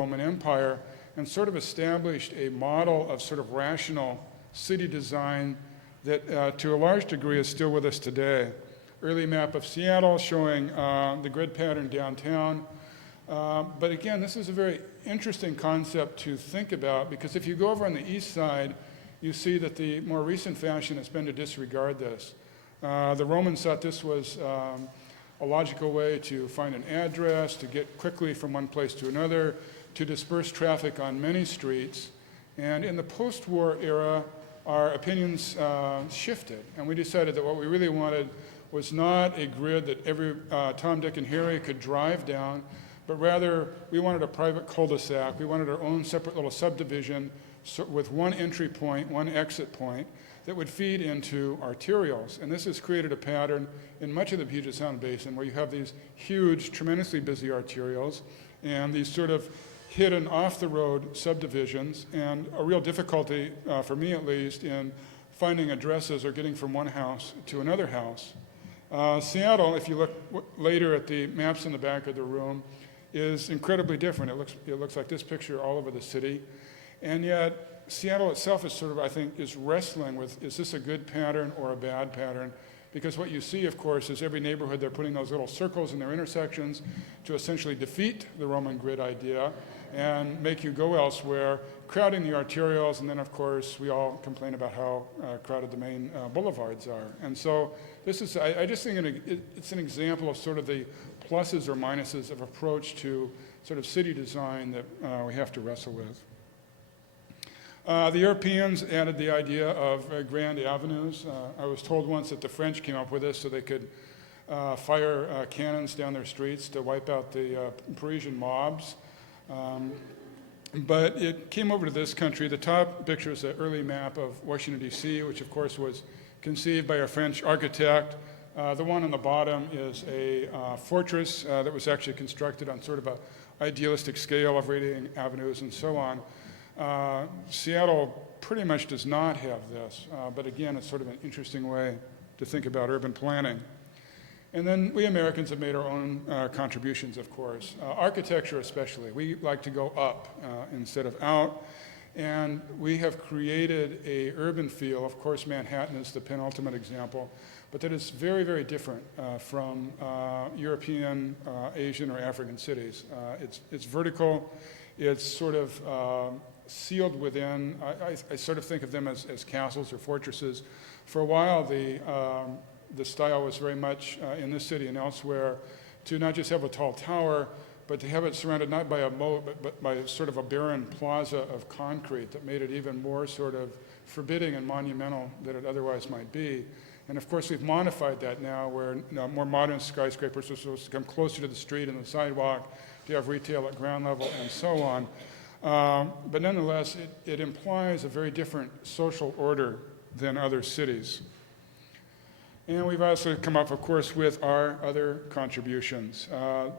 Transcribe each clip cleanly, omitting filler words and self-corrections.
Roman Empire and sort of established a model of sort of rational city design that to a large degree is still with us today. Early map of Seattle showing the grid pattern downtown. But again, this is a very interesting concept to think about, because if you go over on the east side, you see that the more recent fashion has been to disregard this. The Romans thought this was a logical way to find an address, to get quickly from one place to another, to disperse traffic on many streets. And in the post-war era, our opinions shifted, and we decided that what we really wanted was not a grid that every Tom, Dick, and Harry could drive down, but rather we wanted a private cul-de-sac. We wanted our own separate little subdivision with one entry point, one exit point that would feed into arterials. And this has created a pattern in much of the Puget Sound Basin where you have these huge, tremendously busy arterials and these sort of hidden off-the-road subdivisions, and a real difficulty, for me at least, in finding addresses or getting from one house to another house. Seattle, if you look later at the maps in the back of the room, is incredibly different. It looks like this picture all over the city. And yet, Seattle itself is sort of, I think, is wrestling with, is this a good pattern or a bad pattern? Because what you see, of course, is every neighborhood, they're putting those little circles in their intersections to essentially defeat the Roman grid idea and make you go elsewhere, crowding the arterials, and then, of course, we all complain about how crowded the main boulevards are. And so this is, I just think it's an example of sort of the pluses or minuses of approach to sort of city design that we have to wrestle with. The Europeans added the idea of grand avenues. I was told once that the French came up with this so they could fire cannons down their streets to wipe out the Parisian mobs. But it came over to this country. The top picture is an early map of Washington, D.C., which of course was conceived by a French architect. The one on the bottom is a fortress that was actually constructed on sort of an idealistic scale of radiating avenues and so on. Seattle pretty much does not have this, but again, it's sort of an interesting way to think about urban planning. And then we Americans have made our own contributions, of course. Architecture especially. We like to go up instead of out. And we have created a urban feel. Of course, Manhattan is the penultimate example, but that is very, very different from European, Asian, or African cities. It's vertical. It's sort of sealed within. I sort of think of them as castles or fortresses. For a while, the style was very much in this city and elsewhere to not just have a tall tower, but to have it surrounded not by a moat, but by sort of a barren plaza of concrete that made it even more sort of forbidding and monumental than it otherwise might be. And of course, we've modified that now where more modern skyscrapers are supposed to come closer to the street and the sidewalk, to have retail at ground level and so on. But nonetheless, it implies a very different social order than other cities. And we've also come up, of course, with our other contributions.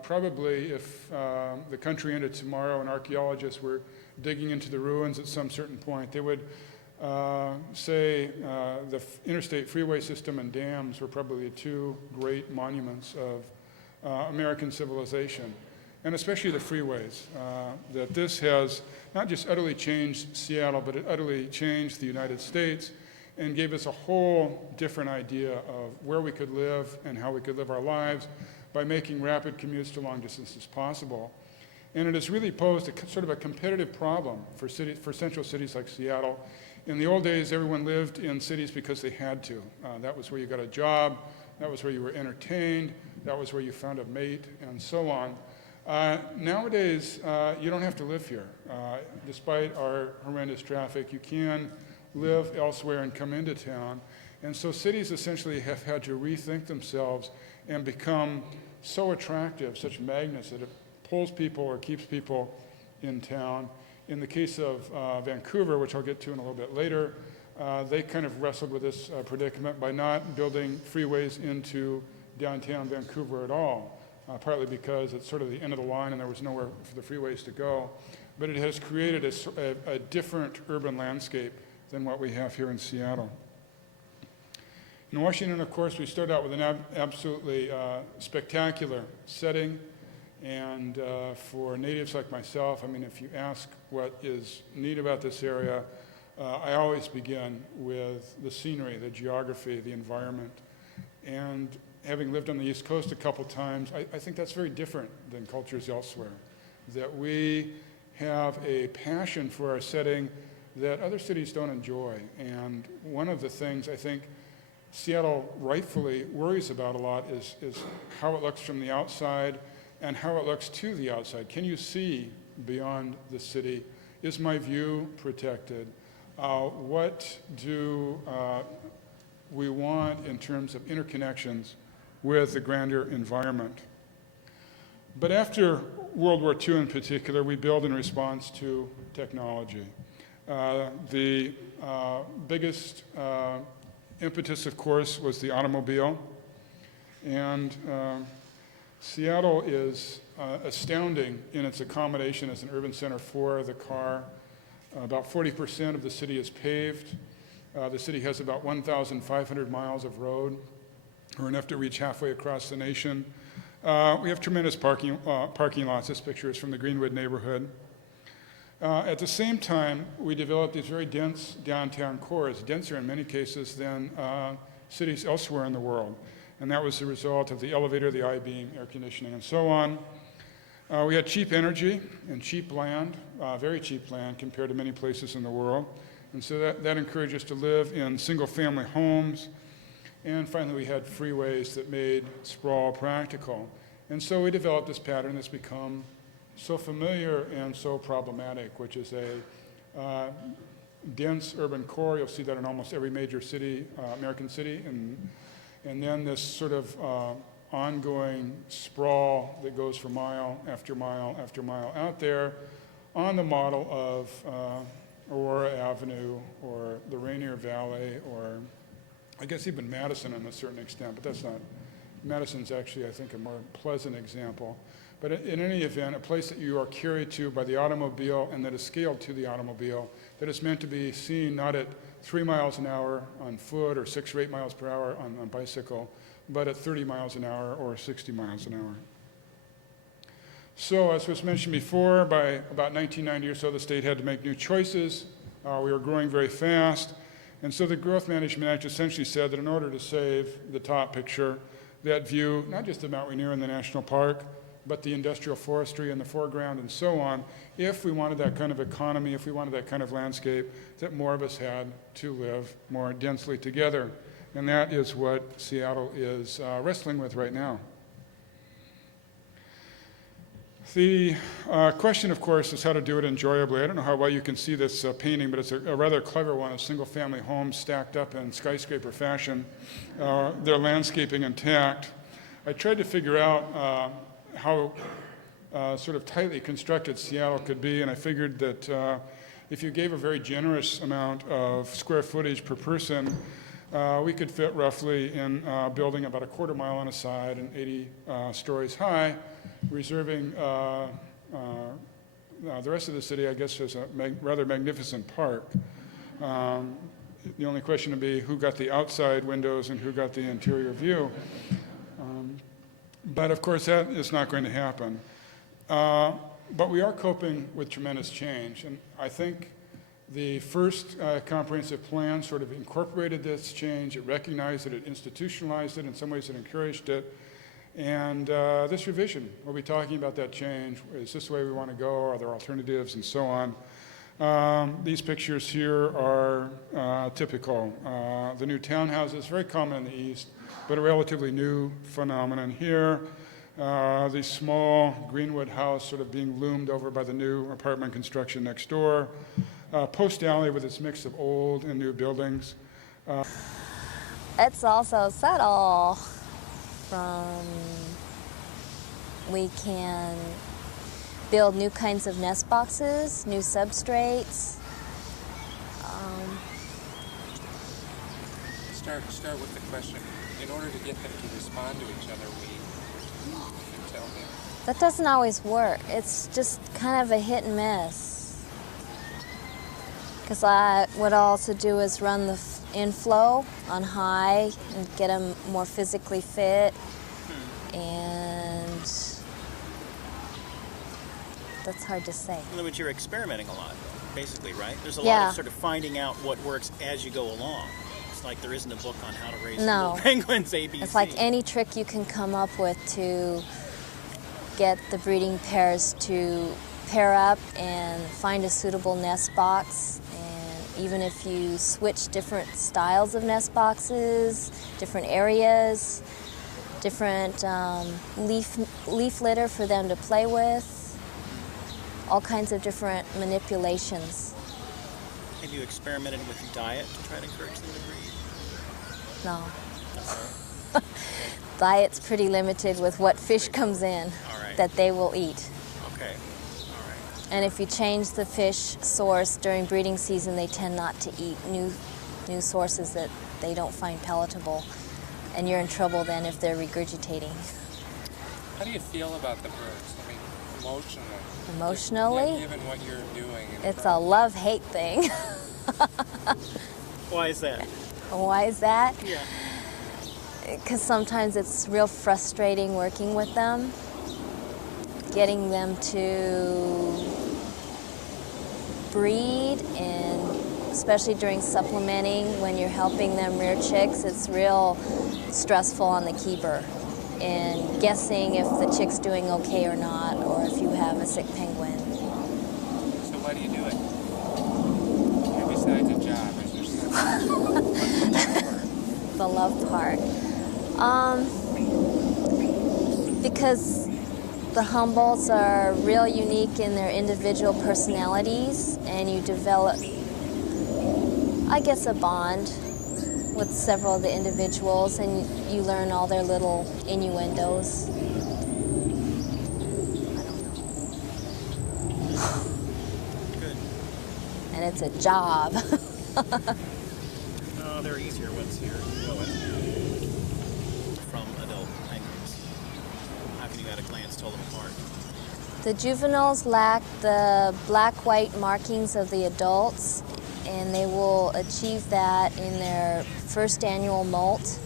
Probably if the country ended tomorrow and archaeologists were digging into the ruins at some certain point, they would say the interstate freeway system and dams were probably the two great monuments of American civilization, and especially the freeways. That this has not just utterly changed Seattle, but it utterly changed the United States and gave us a whole different idea of where we could live and how we could live our lives by making rapid commutes to long distances possible. And it has really posed a sort of a competitive problem for central cities like Seattle. In the old days, everyone lived in cities because they had to. That was where you got a job, that was where you were entertained, that was where you found a mate, and so on. Nowadays, you don't have to live here. Despite our horrendous traffic, you can live elsewhere and come into town. And so cities essentially have had to rethink themselves and become so attractive, such magnets, that it pulls people or keeps people in town. In the case of Vancouver, which I'll get to in a little bit later, they kind of wrestled with this predicament by not building freeways into downtown Vancouver at all, partly because it's sort of the end of the line and there was nowhere for the freeways to go. But it has created a different urban landscape than what we have here in Seattle. In Washington, of course, we started out with an absolutely spectacular setting. And for natives like myself, I mean, if you ask what is neat about this area, I always begin with the scenery, the geography, the environment. And having lived on the East Coast a couple times, I think that's very different than cultures elsewhere. That we have a passion for our setting that other cities don't enjoy. And one of the things I think Seattle rightfully worries about a lot is how it looks from the outside and how it looks to the outside. Can you see beyond the city? Is my view protected? What do we want in terms of interconnections with the grander environment? But after World War II in particular, we built in response to technology. The biggest impetus, of course, was the automobile. And Seattle is astounding in its accommodation as an urban center for the car. About 40% of the city is paved. The city has about 1,500 miles of road, or enough to reach halfway across the nation. We have tremendous parking lots. This picture is from the Greenwood neighborhood. At the same time, we developed these very dense downtown cores, denser in many cases than cities elsewhere in the world. And that was the result of the elevator, the I-beam, air conditioning, and so on. We had cheap energy and cheap land, very cheap land compared to many places in the world. And so that encouraged us to live in single-family homes. And finally, we had freeways that made sprawl practical. And so we developed this pattern that's become so familiar and so problematic, which is a dense urban core. You'll see that in almost every major city, American city. And then this sort of ongoing sprawl that goes for mile after mile after mile out there on the model of Aurora Avenue or the Rainier Valley, or I guess even Madison to a certain extent, but that's not, Madison's actually, I think, a more pleasant example. But in any event, a place that you are carried to by the automobile and that is scaled to the automobile, that is meant to be seen not at 3 miles an hour on foot or 6 or 8 miles per hour on bicycle, but at 30 miles an hour or 60 miles an hour. So as was mentioned before, by about 1990 or so, the state had to make new choices. We were growing very fast. And so the Growth Management Act essentially said that in order to save the top picture, that view, not just of Mount Rainier and the national park, but the industrial forestry in the foreground and so on, if we wanted that kind of economy, if we wanted that kind of landscape, that more of us had to live more densely together. And that is what Seattle is wrestling with right now. The question, of course, is how to do it enjoyably. I don't know how well you can see this painting, but it's a rather clever one of single-family homes stacked up in skyscraper fashion, their landscaping intact. I tried to figure out how sort of tightly constructed Seattle could be, and I figured that if you gave a very generous amount of square footage per person, we could fit roughly in a building about a quarter mile on a side and 80 stories high, reserving the rest of the city, I guess, as a rather magnificent park. The only question would be who got the outside windows and who got the interior view. But of course, that is not going to happen. But we are coping with tremendous change. And I think the first comprehensive plan sort of incorporated this change. It recognized it, it institutionalized it, in some ways it encouraged it. And this revision, we'll be talking about that change. Is this the way we want to go? Are there alternatives? And so on. These pictures here are typical. The new townhouses, very common in the East, but a relatively new phenomenon here. The small Greenwood house sort of being loomed over by the new apartment construction next door. Post Alley with its mix of old and new buildings. It's also subtle. We can build new kinds of nest boxes, new substrates. Start with the question. In order to get them to respond to each other, we tell them. That doesn't always work. It's just kind of a hit and miss. Because what I also do is run the inflow on high and get them more physically fit. And That's hard to say. In other words, you're experimenting a lot, basically, right? There's a lot Yeah. of sort of finding out what works as you go along. It's like there isn't a book on how to raise No. little penguins, ABC. It's like any trick you can come up with to get the breeding pairs to pair up and find a suitable nest box. And even if you switch different styles of nest boxes, different areas, different leaf litter for them to play with, all kinds of different manipulations. Have you experimented with diet to try to encourage them to breed? No. Okay. Diet's pretty limited with what fish comes in All right. that they will eat. Okay. All right. And if you change the fish source during breeding season, they tend not to eat new sources that they don't find palatable. And you're in trouble then if they're regurgitating. How do you feel about the birds? I mean, emotionally. Emotionally, Yeah, given what you're doing. and it's a trying- love-hate thing. Why is that? Why is that? Yeah. Because sometimes it's real frustrating working with them, getting them to breed, and especially during supplementing, when you're helping them rear chicks, it's real stressful on the keeper. And guessing if the chick's doing okay or not, or if you have a sick penguin. So why do you do it? And besides a job, is there something? What's the love part? The love part. Because the Humboldts are real unique in their individual personalities, and you develop, I guess, a bond with several of the individuals, and you learn all their little innuendos. Good. And it's a job. Oh, they're easier once you're going from adult penguins. How can you at a glance tell them apart? The juveniles lack the black-white markings of the adults, and they will achieve that in their first annual molt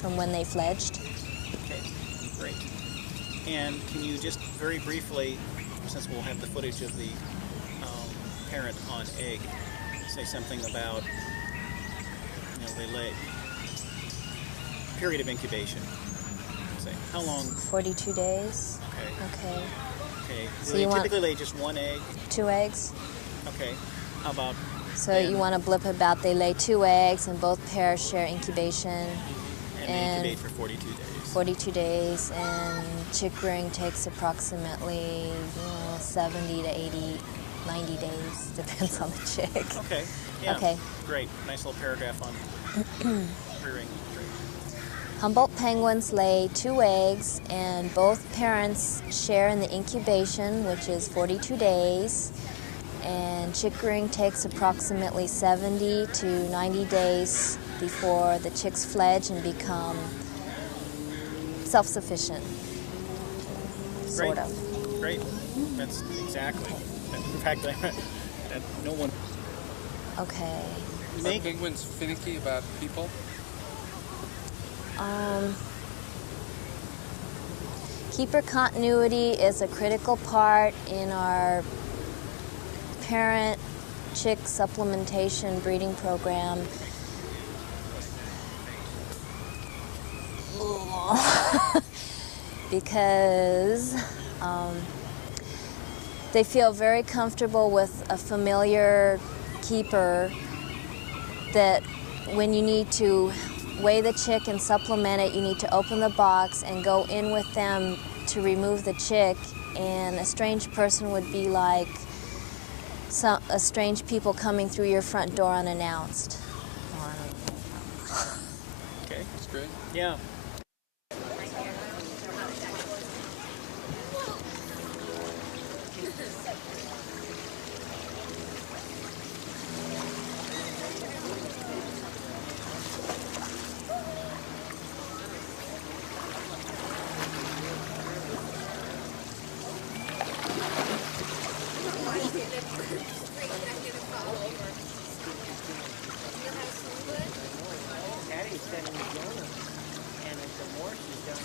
from when they fledged. Okay, great. And can you just very briefly, since we'll have the footage of the parent on egg, say something about, they lay period of incubation. Say how long? 42 days. Okay. Okay. Okay. So Do they you want- typically lay just one egg? 2 eggs. Okay. How about? So then? you want to blip about they lay 2 eggs and both pairs share incubation. And they and- incubate for 42 days. 42 days, and chick rearing takes approximately 70 to 80, 90 days, depends on the chick. Okay. Yeah. Okay. Great. Nice little paragraph on rearing. Great. Humboldt penguins lay 2 eggs, and both parents share in the incubation, which is 42 days. And chick rearing takes approximately 70 to 90 days before the chicks fledge and become self-sufficient, sort of. Great. That's exactly. In fact, that no one. Okay. Are penguins finicky about people? Keeper continuity is a critical part in our parent chick supplementation breeding program. Because they feel very comfortable with a familiar keeper, that when you need to weigh the chick and supplement it, you need to open the box and go in with them to remove the chick, and a strange person would be like a strange people coming through your front door unannounced. Okay. That's great. Yeah. Patty's sending me Jonah, and it's a more she's done.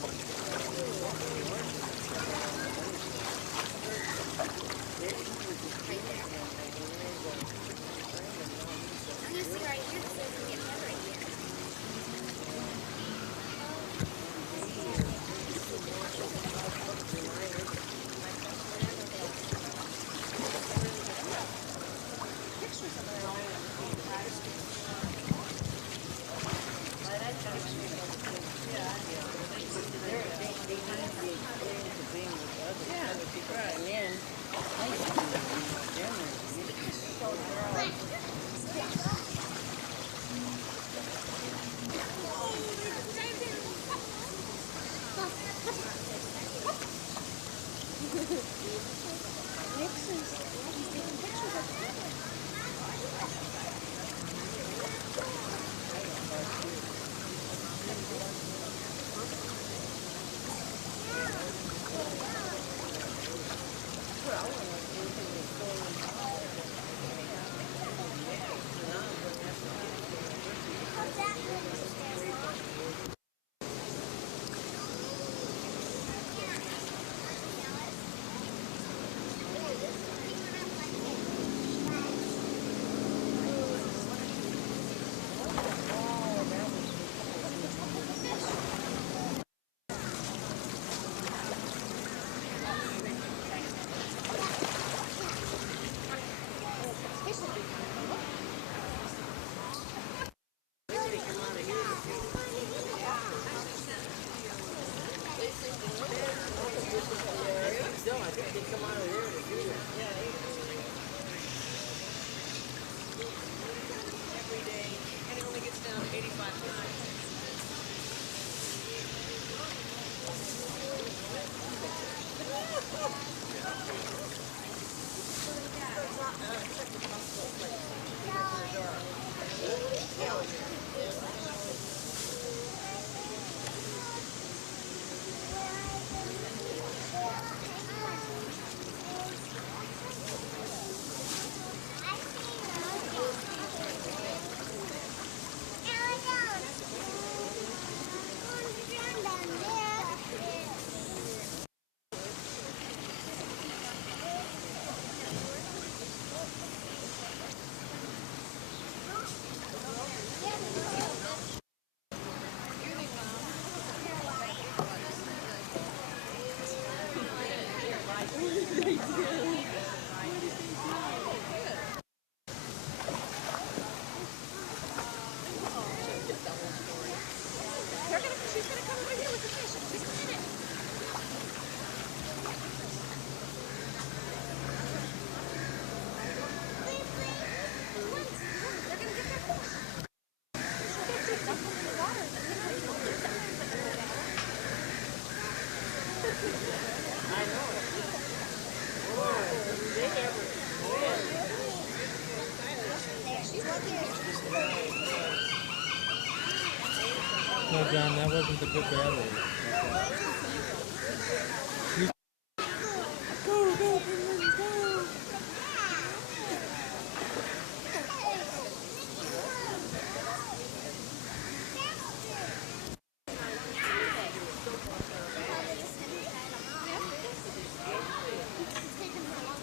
No, John, that wasn't the good battery.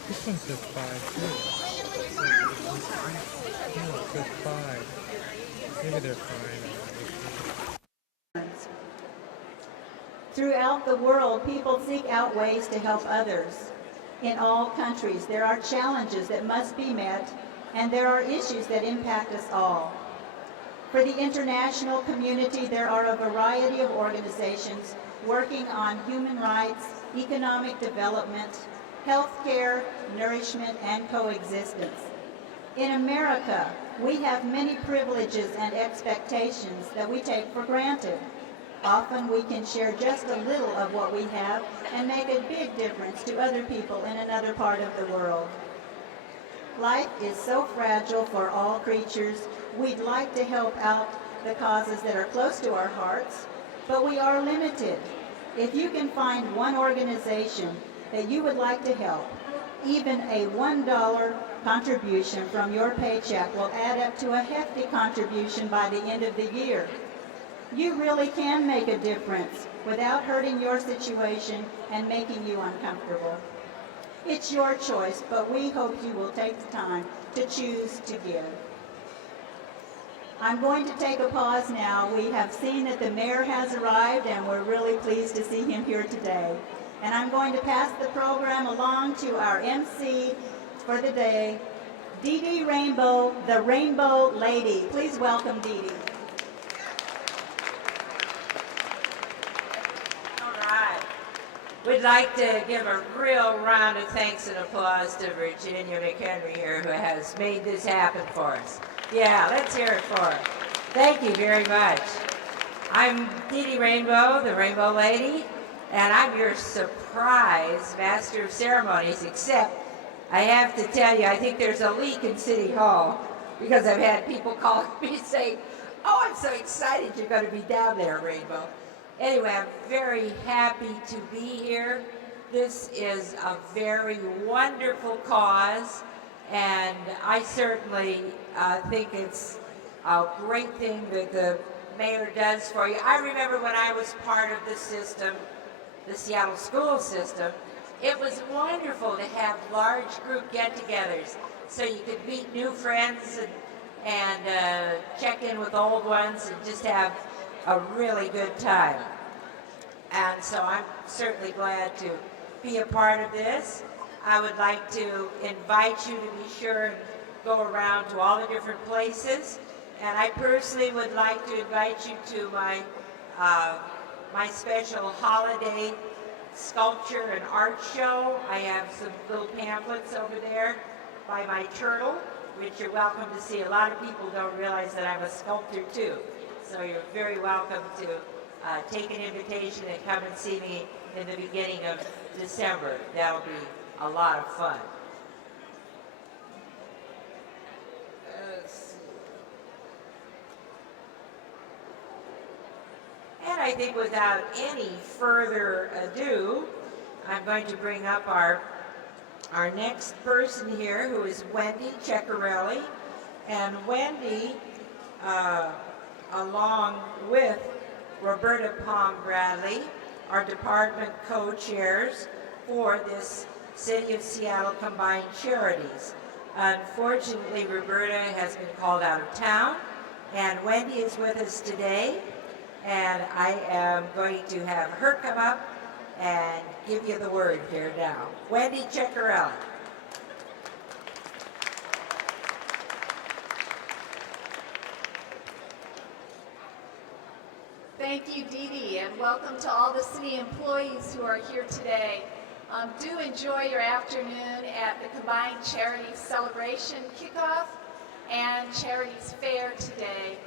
This one says 5 too. No, it says 5. Maybe they're fine. Throughout the world, people seek out ways to help others. In all countries, there are challenges that must be met, and there are issues that impact us all. For the international community, there are a variety of organizations working on human rights, economic development, healthcare, nourishment, and coexistence. In America, we have many privileges and expectations that we take for granted. Often we can share just a little of what we have and make a big difference to other people in another part of the world. Life is so fragile for all creatures. We'd like to help out the causes that are close to our hearts, but we are limited. If you can find one organization that you would like to help, even a $1 contribution from your paycheck will add up to a hefty contribution by the end of the year. You really can make a difference without hurting your situation and making you uncomfortable. It's your choice, but we hope you will take the time to choose to give. I'm going to take a pause now. We have seen that the mayor has arrived, and we're really pleased to see him here today. And I'm going to pass the program along to our MC for the day, Dee Dee Rainbow, the Rainbow Lady. Please welcome Dee Dee. We'd like to give a real round of thanks and applause to Virginia McHenry here, who has made this happen for us. Yeah, let's hear it for her. Thank you very much. I'm Dee Dee Rainbow, the Rainbow Lady, and I'm your surprise Master of Ceremonies, except I have to tell you, I think there's a leak in City Hall, because I've had people calling me saying, "Oh, I'm so excited you're going to be down there, Rainbow." Anyway, I'm very happy to be here. This is a very wonderful cause, and I certainly think it's a great thing that the mayor does for you. I remember when I was part of the system, the Seattle school system, it was wonderful to have large group get-togethers so you could meet new friends and check in with old ones and just have a really good time. And so I'm certainly glad to be a part of this. I would like to invite you to be sure and go around to all the different places. And I personally would like to invite you to my, my special holiday sculpture and art show. I have some little pamphlets over there by my turtle, which you're welcome to see. A lot of people don't realize that I'm a sculptor too. So you're very welcome to take an invitation and come and see me in the beginning of December. That'll be a lot of fun. And I think without any further ado, I'm going to bring up our next person here, who is Wendy Ceccarelli. And Wendy, along with Roberta Palm Bradley, our department co-chairs for this City of Seattle Combined Charities. Unfortunately, Roberta has been called out of town, and Wendy is with us today, and I am going to have her come up and give you the word here now. Wendy Ceccarelli. Thank you, Dee Dee, and welcome to all the city employees who are here today. Do enjoy your afternoon at the Combined Charities Celebration Kickoff and Charities Fair today.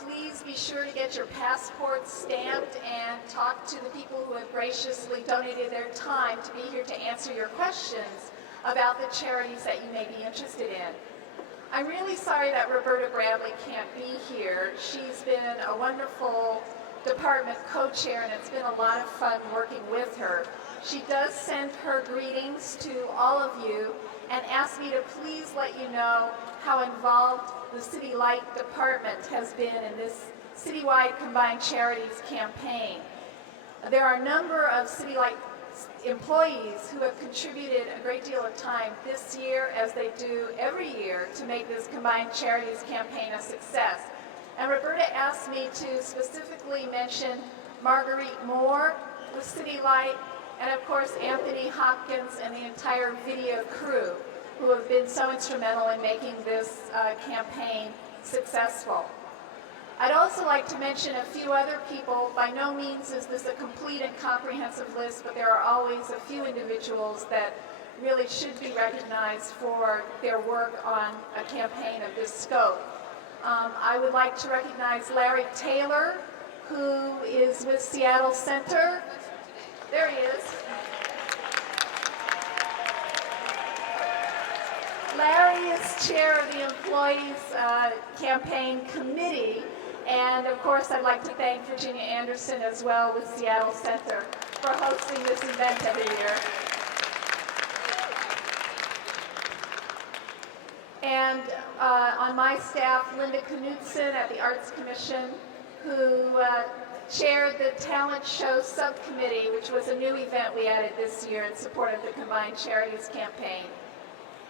Please be sure to get your passports stamped and talk to the people who have graciously donated their time to be here to answer your questions about the charities that you may be interested in. I'm really sorry that Roberta Bradley can't be here. She's been a wonderful department co-chair, and it's been a lot of fun working with her. She does send her greetings to all of you and asked me to please let you know how involved the City Light Department has been in this citywide Combined Charities campaign. There are a number of City Light employees who have contributed a great deal of time this year, as they do every year, to make this Combined Charities campaign a success. And Roberta asked me to specifically mention Marguerite Moore with City Light, and of course Anthony Hopkins and the entire video crew, who have been so instrumental in making this campaign successful. I'd also like to mention a few other people. By no means is this a complete and comprehensive list, but there are always a few individuals that really should be recognized for their work on a campaign of this scope. I would like to recognize Larry Taylor, who is with Seattle Center. There he is. Larry is chair of the Employees Campaign Committee. And of course, I'd like to thank Virginia Anderson as well with Seattle Center for hosting this event every year. And on my staff, Linda Knudsen at the Arts Commission, who chaired the Talent Show Subcommittee, which was a new event we added this year in support of the Combined Charities campaign.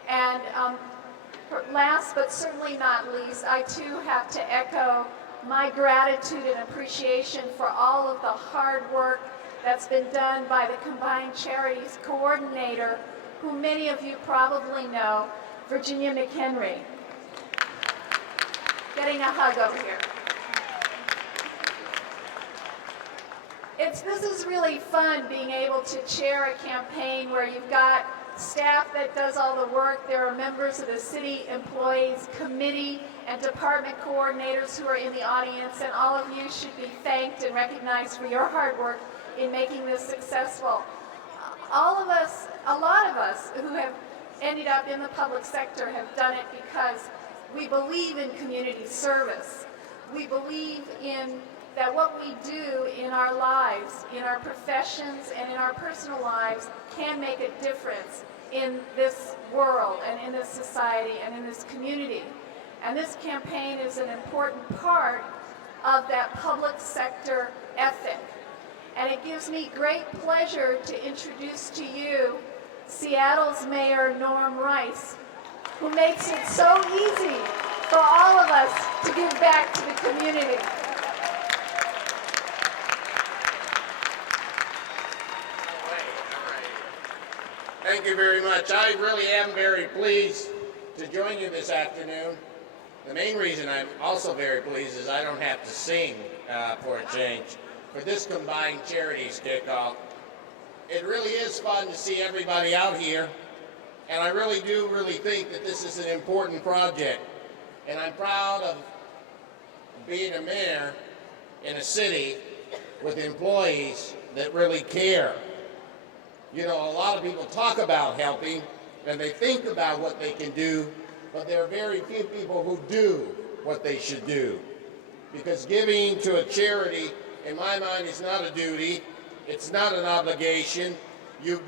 And last but certainly not least, I too have to echo my gratitude and appreciation for all of the hard work that's been done by the Combined Charities Coordinator, who many of you probably know, Virginia McHenry. Getting a hug over here. This is really fun being able to chair a campaign where you've got staff that does all the work. There are members of the City Employees Committee and department coordinators who are in the audience, and all of you should be thanked and recognized for your hard work in making this successful. All of us, a lot of us who have ended up in the public sector have done it because we believe in community service. We believe in that what we do in our lives, in our professions and in our personal lives can make a difference in this world and in this society and in this community. And this campaign is an important part of that public sector ethic. And it gives me great pleasure to introduce to you Seattle's Mayor Norm Rice, who makes it so easy for all of us to give back to the community. Thank you very much. I really am very pleased to join you this afternoon. The main reason I'm also very pleased is I don't have to sing for a change. For this Combined Charities kickoff, it really is fun to see everybody out here, and I really do think that this is an important project. And I'm proud of being a mayor in a city with employees that really care. You know, a lot of people talk about helping, and they think about what they can do, but there are very few people who do what they should do. Because giving to a charity, in my mind, is not a duty, it's not an obligation. You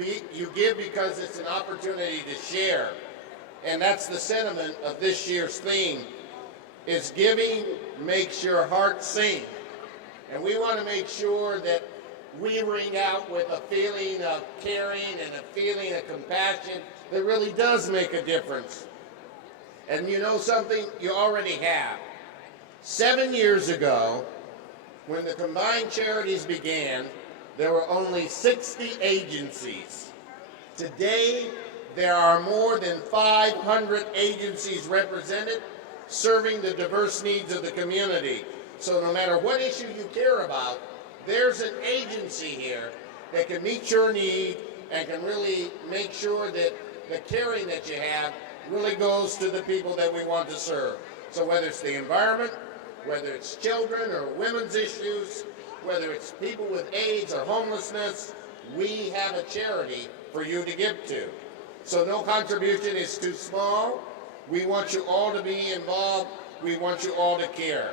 give because it's an opportunity to share. And that's the sentiment of this year's theme, is giving makes your heart sing. And we want to make sure that we ring out with a feeling of caring and a feeling of compassion that really does make a difference. And you know something? You already have. 7 years ago, when the Combined Charities began, there were only 60 agencies. Today, there are more than 500 agencies represented, serving the diverse needs of the community. So no matter what issue you care about, there's an agency here that can meet your need and can really make sure that the caring that you have really goes to the people that we want to serve. So whether it's the environment, whether it's children or women's issues, whether it's people with AIDS or homelessness, we have a charity for you to give to. So no contribution is too small, We want you all to be involved. We want you all to care.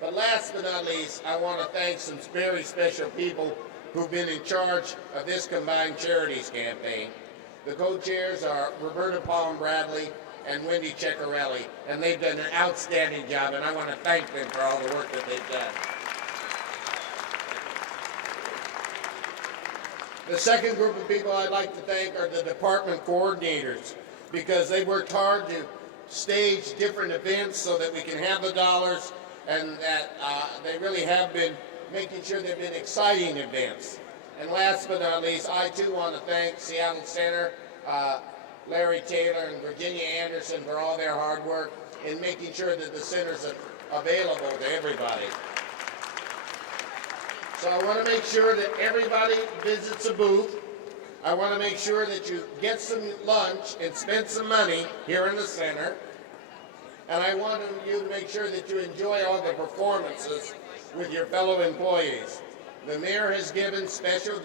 But last but not least, I want to thank some very special people who've been in charge of this Combined Charities campaign. The co-chairs are Roberta Palm Bradley and Wendy Ceccarelli, and they've done an outstanding job, and I want to thank them for all the work that they've done. The second group of people I'd like to thank are the department coordinators, because they worked hard to stage different events so that we can have the dollars, and that they really have been making sure they've been exciting events. And last but not least, I too want to thank Seattle Center, Larry Taylor and Virginia Anderson for all their hard work in making sure that the center's available to everybody. So I want to make sure that everybody visits a booth. I want to make sure that you get some lunch and spend some money here in the center. And I want you to make sure that you enjoy all the performances with your fellow employees. The mayor has given special